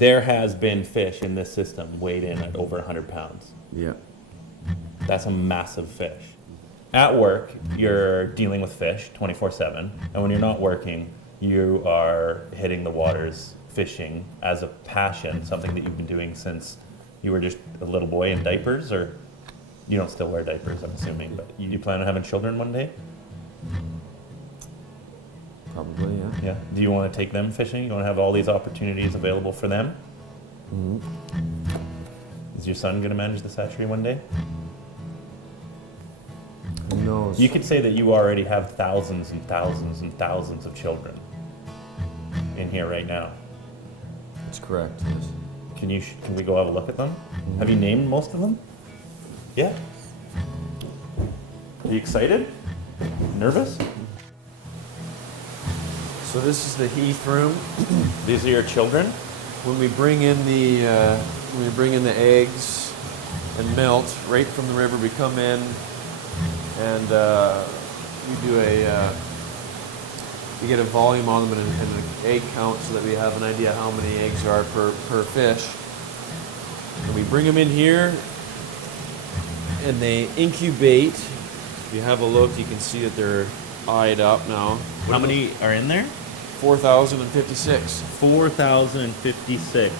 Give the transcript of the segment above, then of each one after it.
There has been fish in this system weighed in at over 100 pounds. Yeah. That's a massive fish. At work, you're dealing with fish 24/7, and when you're not working, you are hitting the waters fishing as a passion, something that you've been doing since you were just a little boy in diapers, or you don't still wear diapers, I'm assuming, but you plan on having children one day? Probably, yeah. Yeah. Do you want to take them fishing? You want to have all these opportunities available for them? Is your son going to manage this hatchery one day? Who knows? You could say that you already have thousands and thousands and thousands of children in here right now. That's correct, yes. Can we go have a look at them? Have you named most of them? Yeah. Are you excited? Nervous? So this is the heath room. These are your children? When we bring in the eggs and melt right from the river, we come in and we do we get a volume on them and an egg count so that we have an idea how many eggs there are per fish. And we bring them in here and they incubate. If you have a look, you can see that they're eyed up now. How many are in there? 4,056. 4,056.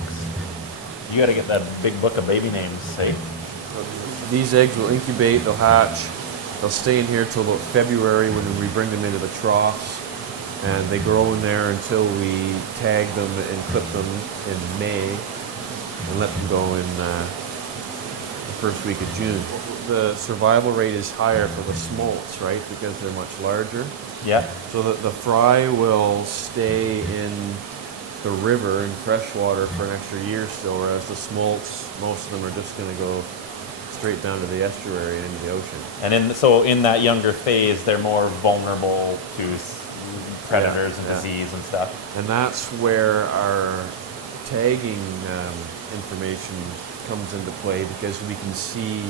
You got to get that big book of baby names, say. These eggs will incubate, they'll hatch, they'll stay in here till about February when we bring them into the troughs, and they grow in there until we tag them and clip them in May and let them go in the first week of June. The survival rate is higher for the smolts, right, because they're much larger. Yeah. So that the fry will stay in the river in freshwater for an extra year still, whereas the smolts, most of them are just going to go straight down to the estuary and into the ocean. And so in that younger phase, they're more vulnerable to predators and disease and stuff. And that's where our tagging information comes into play, because we can see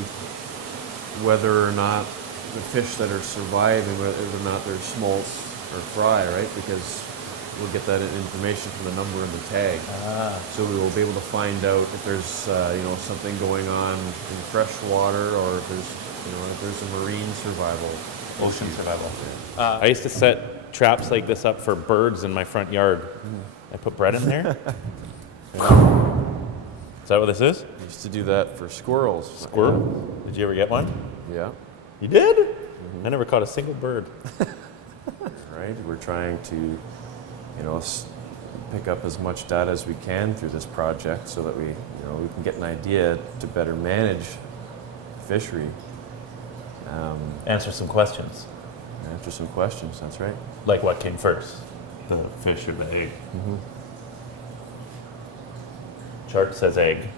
whether or not the fish that are surviving, whether or not they're smolts or fry, right? Because we'll get that information from the number in the tag. So we will be able to find out if there's something going on in fresh water, or if there's a marine survival, ocean survival. I used to set traps like this up for birds in my front yard. I put bread in there. Is that what this is? We used to do that for squirrels. Squirrel? Did you ever get one? Yeah. You did? I never caught a single bird. Right. We're trying to, pick up as much data as we can through this project so that we can get an idea to better manage fishery. Answer some questions. Answer some questions, that's right. Like what came first? The fish or the egg? Chart says egg.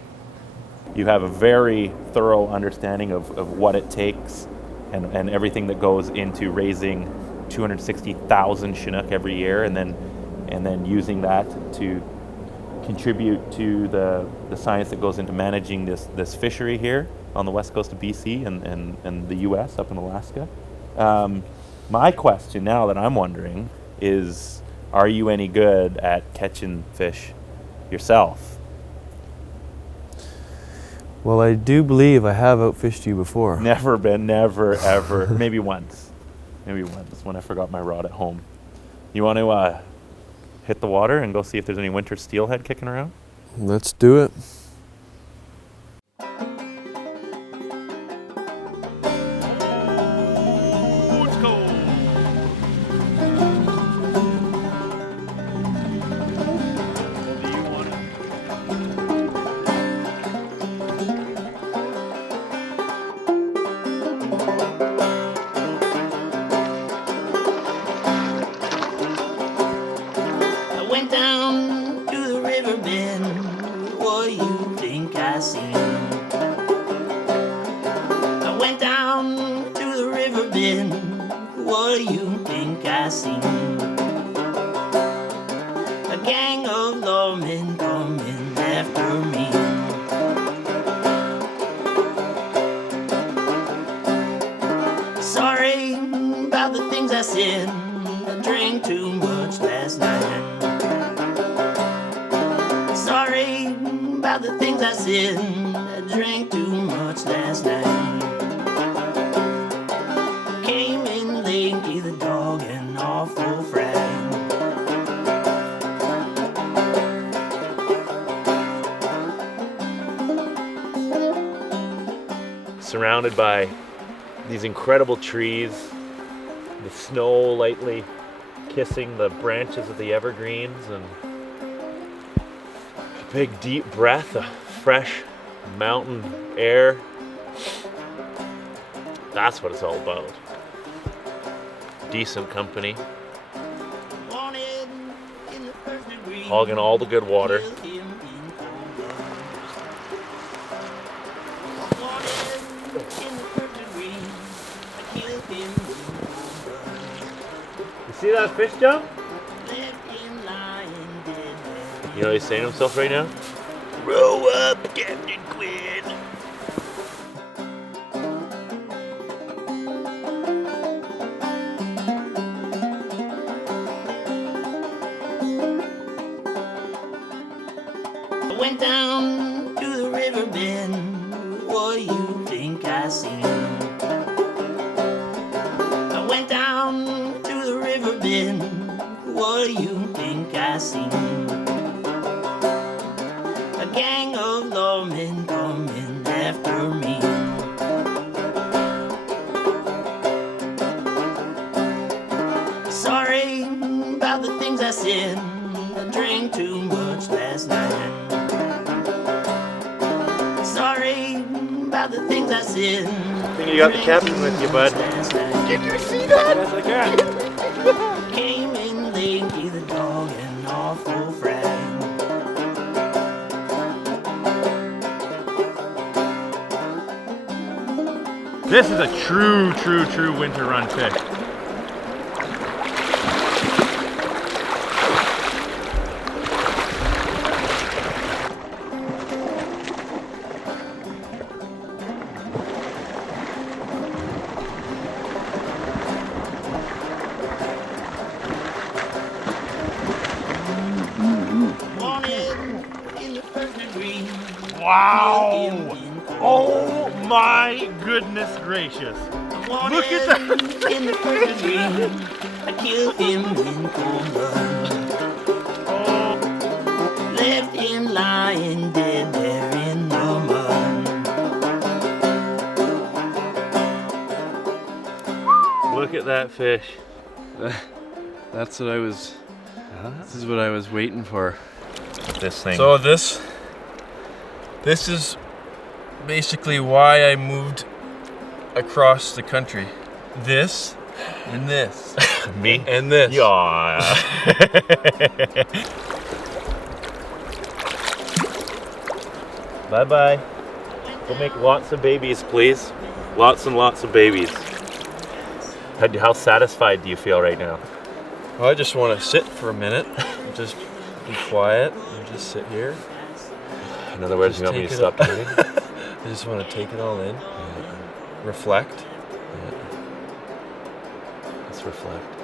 You have a very thorough understanding of what it takes and everything that goes into raising 260,000 Chinook every year, and then using that to contribute to the science that goes into managing this fishery here on the west coast of BC and the US up in Alaska. My question now that I'm wondering is, are you any good at catching fish yourself? Well, I do believe I have outfished you before. Never ever. Maybe once when I forgot my rod at home. You want to hit the water and go see if there's any winter steelhead kicking around? Let's do it. I drank too much last night. Sorry Sorry about the things I said. I drank too much last night. Came in late, gave the dog an awful fright. Surrounded by these incredible trees, the snow lightly kissing the branches of the evergreens, and a big deep breath of fresh mountain air. That's what it's all about. Decent company, hogging all the good water. You see that fish jump? You know what he's saying to himself right now? Row up, Captain Quinn. I went down to the river bend. What do you think I seen? I went down to the river bend. What do you think I seen? A gang of lawmen coming after me. Sorry about the things I said. I drank too much last night. Sorry about the things I said. I think you got the captain with you, bud. Did you see that? Yes, I can. Came in late, gave the dog an awful fright. This is a true winter run fish. Wow! Oh my goodness gracious! Look at that! In the first degree, I killed him in cold blood. Oh. Left him lying dead there in the mud. Look at that fish. That's what I was. This is what I was waiting for. This thing. So this is basically why I moved across the country. This and this. Me? And this. Yeah. Bye-bye. Go make lots of babies, please. Lots and lots of babies. How satisfied do you feel right now? Well, I just want to sit for a minute, and just be quiet, and just sit here. In other words, you want me to stop eating? I just want to take it all in, reflect. Let's reflect.